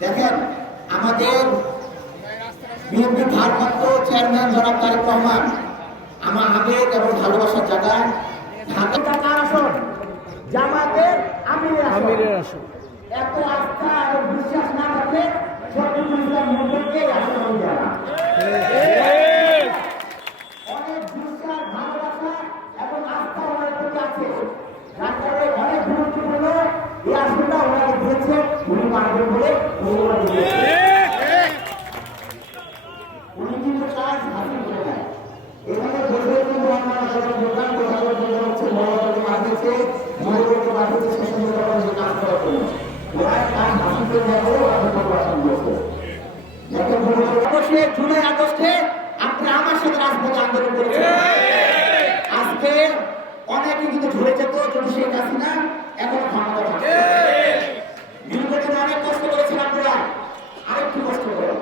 দেখেন আমাদের বিএনপি ভারপ্রাপ্ত চেয়ারম্যান জনাব তারেক রহমান আমার আবেগ এবং ভালোবাসার জায়গায় ঢাকা কার আসন জামাতের আমিরের আসন আমিরের আসন এত আস্থা এবং বিশ্বাস না থাকলে শফিকুল ইসলাম মন্ডলকে এই আসন হয়ে যাবে না। অনেক বিশ্বাস ভালোবাসা এবং আস্থা ওনার প্রতি আছে যার কারণে অনেক গুরুত্বপূর্ণ এই আসনটা ওনাকে দিয়েছে উনি পারবেন বলে ধন্যবাদ দিয়েছে উনি কিন্তু কাজ হাসিল করে নেয় এখানে বসে কিন্তু আমরা যখন দোকান কথা বলতে হচ্ছে মনোরঞ্জন মাঝেছে মনোরঞ্জন মাঝেছে সে সময় তখন যে কাজ করার জন্য ওরা কাজ হাসিল করে নেয় বলে ওরা পরিবর্তন দিয়েছে দেখেন অবশ্যই জুলাই আগস্টে আপনি আমার সাথে রাজপথে আন্দোলন করেছেন। আজকে অনেকে কিন্তু ধরে যেত যদি শেখ হাসিনা এখন ক্ষমতা থাকে দীর্ঘদিন অনেক কষ্ট করেছেন আপনারা আরেকটু কষ্ট করেন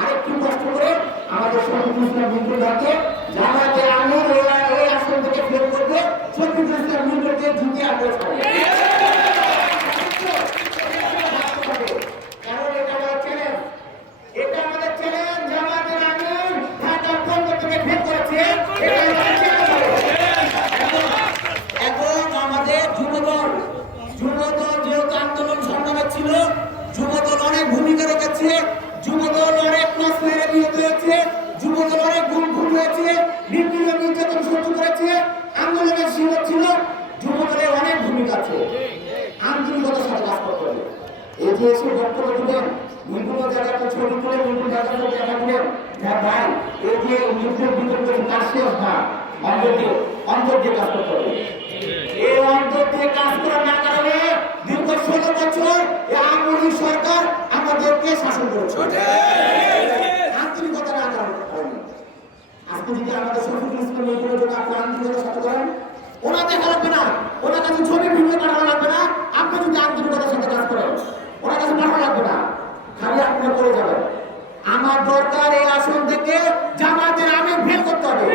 আরেকটু কষ্ট করে আমাদের শহীদুল ইসলাম মিন্টু যাকে জামাতে আমি এই আসন থেকে ফেল করবে শহীদুল ইসলাম মিন্টুকে জিতে আনতে হবে কারণ এটা আমাদের চ্যালেঞ্জ এটা আমাদের চ্যালেঞ্জ জামাতের আমি ঢাকা পণ্য থেকে ফেল করেছে এটা আমাদের চ্যালেঞ্জ এবং এবং আমাদের যুবদল যুবদল যেহেতু আন্দোলন সংগ্রামে ছিল যুবদল অনেক ভূমিকা রেখেছে যুবদল অনেক ক্লাস মেরে নিহত হয়েছে যুবদল অনেক গুম খুন হয়েছে বিভিন্ন নির্যাতন সহ্য করেছে আন্দোলনের শিবির ছিল যুবদলের অনেক ভূমিকা আছে আন্তরিকতার সাথে কাজ করতে হবে এসে বক্তব্য দিবেন বিভিন্ন জায়গায় একটা ছবি তুলে জায়গায় দেখা হ্যাঁ ভাই, এই যে কাজ শেষ না অন্তর দিয়ে অন্তর দিয়ে কাজ করতে হবে। এই অন্তর দিয়ে কাজ করার না কারণে দীর্ঘ ষোলো বছর এই আমলি সরকার আমাদেরকে শাসন করেছে। আন্তরিকতা না যদি আমাদের সাথে করেন ওনা দেখা লাগবে না, ওনার ছবি ভিডিও পাঠানো লাগবে না আপনি যদি আন্তরিকতার সাথে কাজ করেন ওনার কাছে পাঠানো লাগবে না খালি আপনি করে যাবেন আমার দরকার এই আসন থেকে জামাতের আমি ফেল করতে হবে।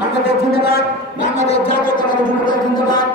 বাংলাদেশ জিন্দাবাদ। বাংলাদেশ যুবদল জিন্দাবাদ।